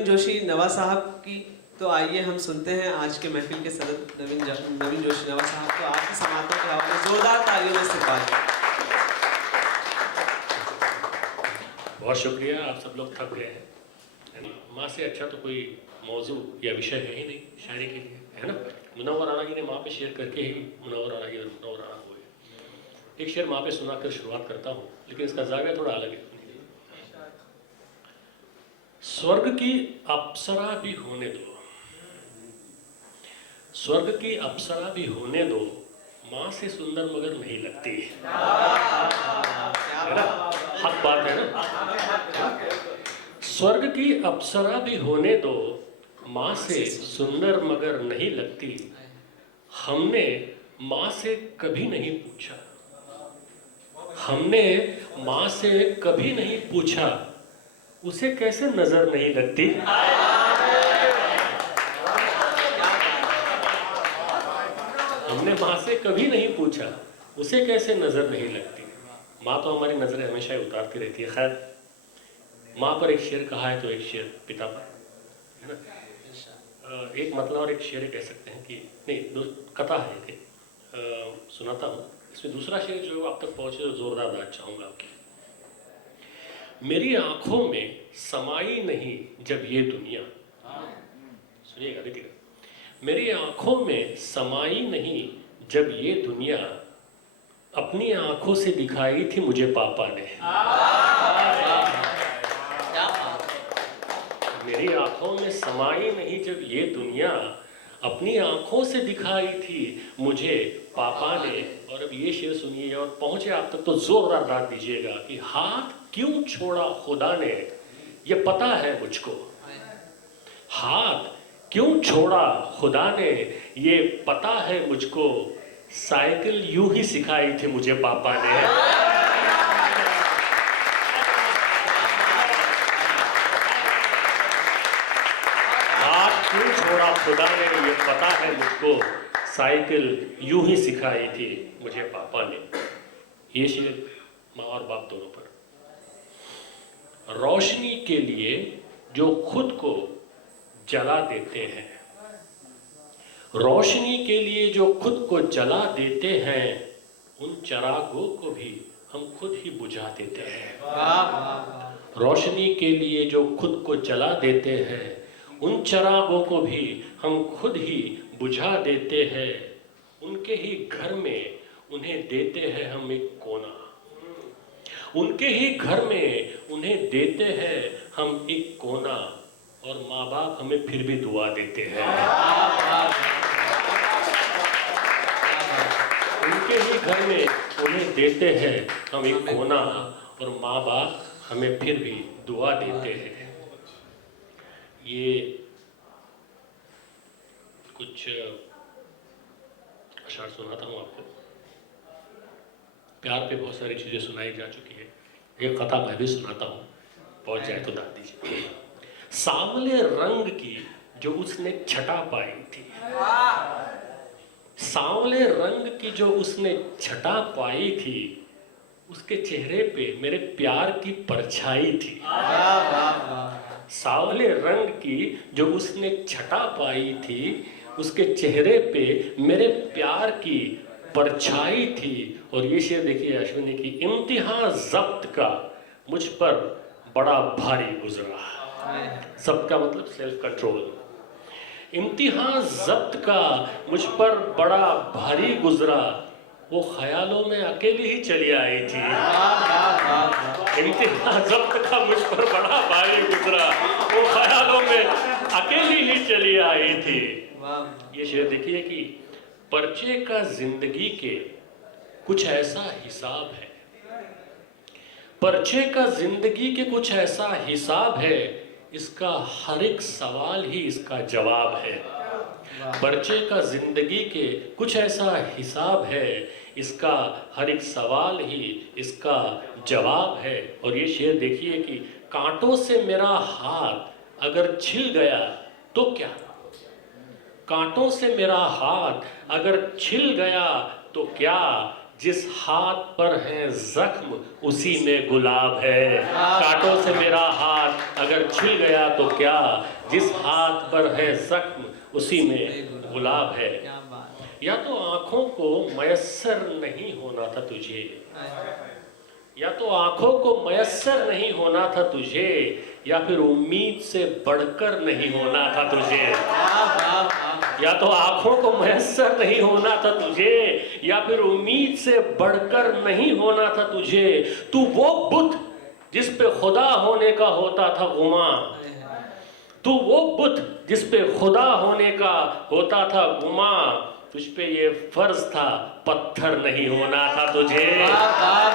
नवीन जोशी नवा साहब की। तो आइए हम सुनते हैं आज के महफिल के सदर नवीन जोशी नवा साहब को आपकी समातों के हवाले जोरदार तालियों में इस्तकबाल करें। बहुत शुक्रिया। आप सब लोग थक गए हैं। माँ से अच्छा तो कोई मौजू या विषय है ही नहीं शायरी के लिए, है ना। मुनव्वर राना जी ने माँ पे शेयर करके ही मुनव्वर राना जी और मुनव्वर राना हुए। एक शेर माँ पे सुनाकर शुरुआत करता हूँ, लेकिन इसका जाविया थोड़ा अलग है। स्वर्ग की अप्सरा भी होने दो, स्वर्ग की अप्सरा भी होने दो, माँ से सुंदर मगर नहीं लगती, है ना। हक बात है ना। स्वर्ग की अप्सरा भी होने दो, माँ से सुंदर मगर नहीं लगती। हमने माँ से कभी नहीं पूछा, हमने माँ से कभी नहीं पूछा, उसे कैसे नजर नहीं लगती। हमने माँ से कभी नहीं पूछा, उसे कैसे नजर नहीं लगती। माँ तो हमारी नजरें हमेशा ही उतारती रहती है। खैर, माँ पर एक शेर कहा है तो एक शेर पिता पर, है ना। एक मतलब और एक शेर कह सकते हैं कि नहीं, दो कथा है कि सुनाता हूँ। इसमें दूसरा शेर जो आप तक पहुँचे तो जोरदार दाद चाहूँगा आपकी। मेरी आंखों में समाई नहीं जब ये दुनिया, सुनिएगा देखिएगा। मेरी आंखों में समाई नहीं जब ये दुनिया, अपनी आंखों से दिखाई थी मुझे पापा ने। मेरी आंखों में समाई नहीं जब ये दुनिया, अपनी आंखों से दिखाई थी मुझे पापा ने। और अब ये शेर सुनिए और पहुंचे आप तक तो जोरदार दाद दीजिएगा कि हाथ क्यों छोड़ा खुदा ने, ये पता है मुझको। हाथ क्यों छोड़ा खुदा ने, ये पता है मुझको। साइकिल यूं ही सिखाई थी मुझे पापा ने। हाथ क्यों छोड़ा खुदा ने, ये पता है मुझको। साइकिल यूं ही सिखाई थी मुझे पापा ने। ये शेर माँ और बाप दोनों पर। रोशनी के लिए जो खुद को जला देते हैं, रोशनी के लिए जो खुद को जला देते हैं, उन चिरागों को भी हम खुद ही बुझा देते हैं। रोशनी के लिए जो खुद को जला देते हैं, उन चिरागों को भी हम खुद ही बुझा देते हैं। उनके ही घर में उन्हें देते हैं हम एक कोना, उनके ही घर में उन्हें देते हैं हम एक कोना, और माँ बाप हमें फिर भी दुआ देते हैं। उनके ही घर में उन्हें देते हैं हम एक कोना, और माँ बाप हमें फिर भी दुआ देते हैं। ये कुछ अशार सुनाता हूँ आपको। प्यार पे बहुत सारी चीज़ें सुनाई जा चुकी है, एक कथा मैं भी सुनाता हूँ, पहुँच जाए तो दाद दीजिए। सांवले रंग की जो उसने छटा पाई थी, सांवले रंग की जो उसने छटा पाई थी, उसके चेहरे पे मेरे प्यार की परछाई थी। सांवले रंग की जो उसने छटा पाई थी, उसके चेहरे पे मेरे प्यार की परछाई थी। और ये शेर देखिए अश्विनी की, इम्तिहान ज़ब्त का मुझ पर बड़ा भारी गुजरा। सबका मतलब सेल्फ कंट्रोल। इम्तिहान ज़ब्त का मुझ पर बड़ा भारी गुजरा, वो ख्यालों में अकेली ही चली आई थी। इम्तिहान ज़ब्त का मुझ पर बड़ा भारी गुजरा, वो ख्यालों में अकेली ही चली आई थी। ये शेर देखिए कि पर्चे का जिंदगी के कुछ ऐसा हिसाब है, पर्चे का जिंदगी के कुछ ऐसा हिसाब है, इसका हर एक सवाल ही इसका जवाब है। पर्चे का जिंदगी के कुछ ऐसा हिसाब है, इसका हर एक सवाल ही इसका जवाब है। और ये शेर देखिए कि कांटों से मेरा हाथ अगर छिल गया तो क्या, कांटों से मेरा हाथ अगर छिल गया तो क्या, जिस हाथ पर है जख्म उसी में गुलाब है। कांटों से मेरा हाथ अगर छिल गया तो क्या, जिस हाथ पर है जख्म उसी में गुलाब है। या तो आंखों को मयस्सर नहीं होना था तुझे, या तो आंखों को मयस्सर नहीं होना था तुझे, या फिर उम्मीद से बढ़कर नहीं होना था तुझे। या तो आंखों को मयस्सर नहीं होना था तुझे, या फिर उम्मीद से बढ़कर नहीं होना था तुझे। तू वो बुत जिस पे खुदा होने का होता था गुमा, तू वो बुत जिस पे खुदा होने का होता था गुमा, तुझ पे ये फर्ज था पत्थर नहीं होना था तुझे।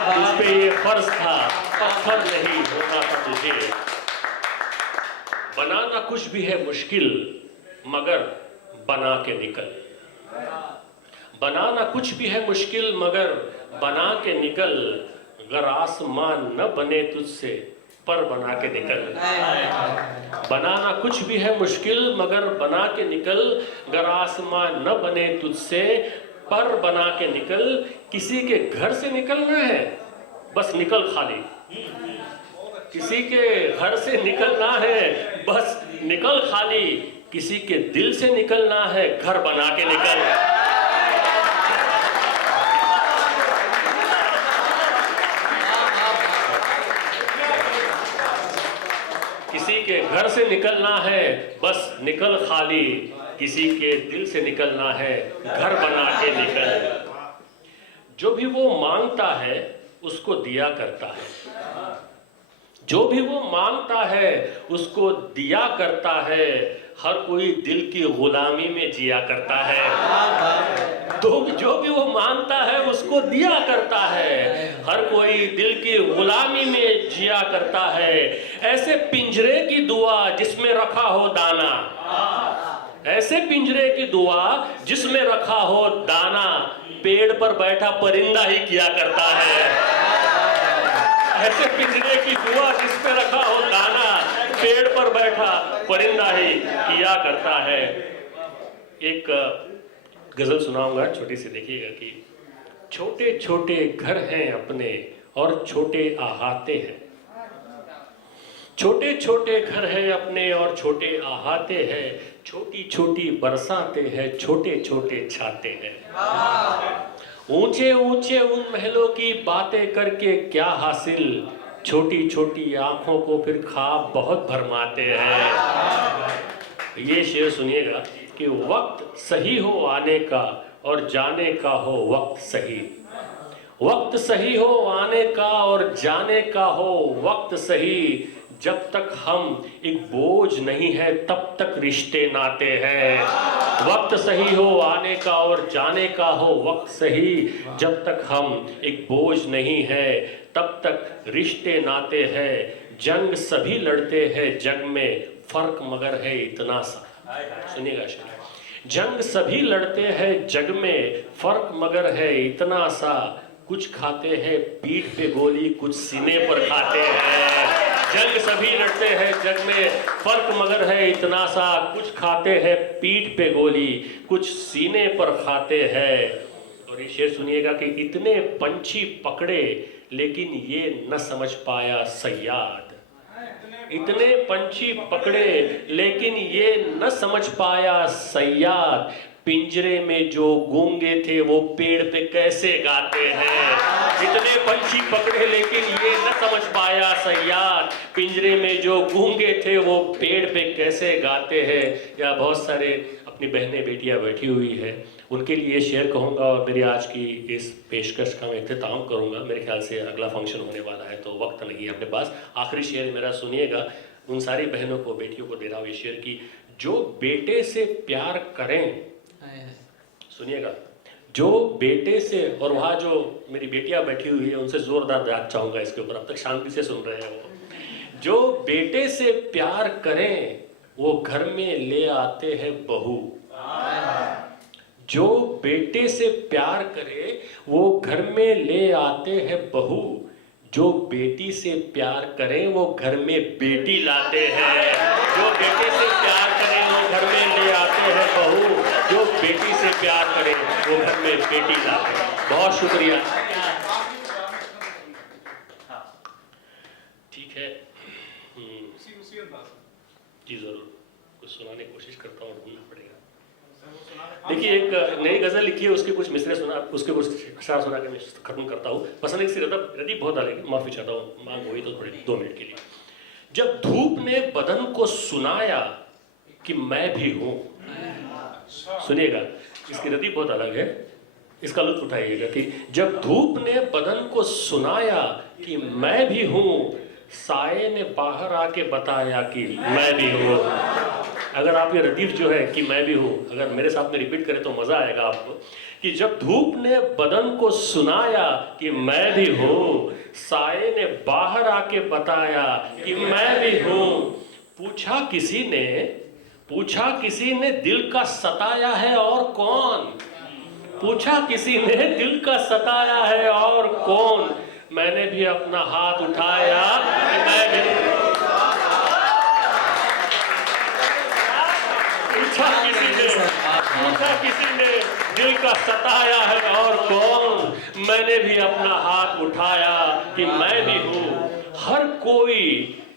तुझ पे ये फर्ज था पत्थर नहीं होना था तुझे। बनाना कुछ भी है मुश्किल मगर बना के निकल, बनाना कुछ भी है मुश्किल मगर बना के निकल। अगर आसमान न बने तुझसे पर बना के निकल। बनाना कुछ भी है मुश्किल मगर बना के निकल। अगर आसमान न बने तुझसे पर बना के निकल। किसी के घर से निकलना है बस निकल खाली, किसी के घर से निकलना है बस निकल खाली, किसी के दिल से निकलना है घर बना के निकल। किसी के घर से निकलना है बस निकल खाली, किसी के दिल से निकलना है घर बना के निकल। जो भी वो मांगता है उसको दिया करता है, जो भी वो मांगता है उसको दिया करता है। हर कोई दिल की गुलामी में जिया करता है। तो जो भी वो मांगता है उसको दिया करता है। हर कोई दिल की गुलामी में जिया करता है। ऐसे पिंजरे की दुआ जिसमें रखा हो दाना, ऐसे पिंजरे की दुआ जिसमें रखा हो दाना, पेड़ पर बैठा परिंदा ही किया करता है। ऐसे पिंजरे की दुआ जिसमें रखा हो दाना, पेड़ पर बैठा परिंदा ही किया करता है। एक गजल सुनाऊंगा छोटी सी, देखिएगा कि छोटे छोटे घर हैं अपने और छोटे अहाते हैं। छोटे छोटे घर हैं अपने और छोटे अहाते हैं। छोटी छोटी बरसाते हैं, छोटे छोटे छाते हैं। ऊंचे ऊंचे उन महलों की बातें करके क्या हासिल, छोटी छोटी आंखों को फिर ख्वाब बहुत भरमाते हैं। ये शेर सुनिएगा कि वक्त सही हो आने का और जाने का हो वक्त सही, वक्त सही हो आने का और जाने का हो वक्त सही। जब तक हम एक बोझ नहीं है तब तक रिश्ते नाते हैं। वक्त सही हो आने का और जाने का हो वक्त सही। जब तक हम एक बोझ नहीं है तब तक रिश्ते नाते हैं। जंग सभी लड़ते हैं जग में, फर्क मगर है इतना सा। सुनिएगा शेर। जंग सभी लड़ते हैं जग में, फर्क मगर है इतना सा। कुछ खाते हैं पीठ पे गोली, कुछ सीने पर खाते हैं। जंग सभी लड़ते हैं जग में, फर्क मगर है इतना सा। कुछ खाते हैं पीठ पे गोली, कुछ सीने पर खाते हैं। और ये शेर सुनिएगा कि इतने पंछी पकड़े लेकिन ये न समझ पाया सयाद। इतने पंछी पकड़े लेकिन ये न समझ पाया सयाद। पिंजरे में जो गूंगे थे वो पेड़ पे कैसे गाते हैं। इतने पंछी पकड़े लेकिन ये न समझ पाया सयाद। पिंजरे में जो गूंगे थे वो पेड़ पे कैसे गाते हैं। या बहुत सारे अपनी बहनें बेटियां बैठी हुई है, उनके लिए शेयर कहूँगा और मेरी आज की इस पेशकश का मैं इख्तिताम करूँगा। मेरे ख्याल से अगला फंक्शन होने वाला है तो वक्त नहीं है अपने पास। आखिरी शेर मेरा सुनिएगा, उन सारी बहनों को बेटियों को दे रहा हूँ ये शेर की, जो बेटे से प्यार करें। सुनिएगा, जो बेटे से, और वहाँ जो मेरी बेटियां बैठी हुई है उनसे जोरदार बात चाहूँगा इसके ऊपर, अब तक शांति से सुन रहे हैं वो। जो बेटे से प्यार करें वो घर में ले आते हैं बहू। जो बेटे से प्यार करे वो घर में ले आते हैं बहू। जो बेटी से प्यार करें वो घर में बेटी लाते हैं, जो बेटे से प्यार करें वो घर में ले आते हैं बहू, जो बेटी से प्यार करें वो घर में बेटी लाते हैं। बहुत शुक्रिया। ठीक है, जी जरूर, कुछ सुनाने की कोशिश करता हूँ, ढूंढना पड़ेगा। देखिए, एक नई गजल लिखी है, उसके कुछ मिसरे सुना, उसके कुछ अशआर सुना के मैं खत्म करता हूँ। पसंद एक रदी बहुत डालेगी, माफी चाहता हूँ, मांग हुई तो थोड़ी 2 मिनट के लिए। जब धूप ने बदन को सुनाया कि मैं भी हूँ, सुनिएगा, इसकी रदी बहुत अलग है, इसका लुत्फ उठाइएगा कि जब धूप ने बदन को सुनाया कि मैं भी हूँ, साये ने बाहर आके बताया कि मैं भी हूँ। अगर आप ये रदीफ जो है कि मैं भी हूँ, अगर मेरे साथ में रिपीट करें तो मजा आएगा आपको कि जब धूप ने बदन को सुनाया कि मैं भी हूँ, साये ने बाहर आके बताया कि मैं भी हूँ। पूछा किसी ने दिल का सताया है और कौन, पूछा किसी ने दिल का सताया है और कौन, मैंने भी अपना हाथ उठाया कि मैं भी, पूछा किसी ने दिल का सताया है और कौन, मैंने भी अपना हाथ उठाया कि मैं भी हूँ। हर कोई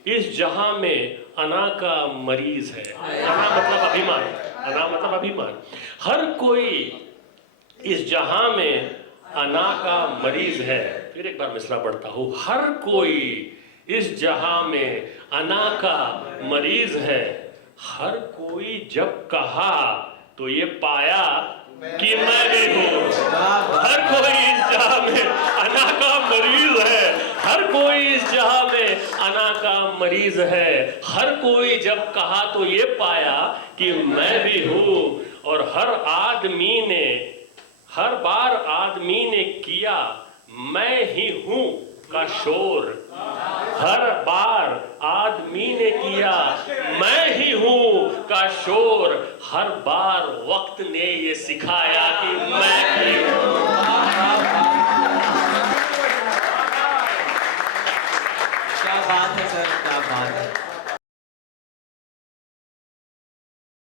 इस जहां में अना का मरीज है, अना मतलब अभिमान, अना मतलब अभिमान। हर कोई इस जहां में अना का मरीज है। फिर एक बार मिसरा पढ़ता हूँ, हर कोई इस जहां में अना का मरीज है। हर कोई जब कहा तो ये पाया कि मैं भी हूँ। हर कोई इस जहां में अना का मरीज है, हर कोई इस जहां में अना का मरीज है। हर कोई जब कहा तो ये पाया कि मैं भी हूँ। और हर बार आदमी ने किया मैं ही हूँ का शोर, हर बार आदमी ने किया मैं ही हूँ का शोर, हर बार वक्त ने ये सिखाया कि मैं भी हूँ। क्या बात है सर, क्या बात है।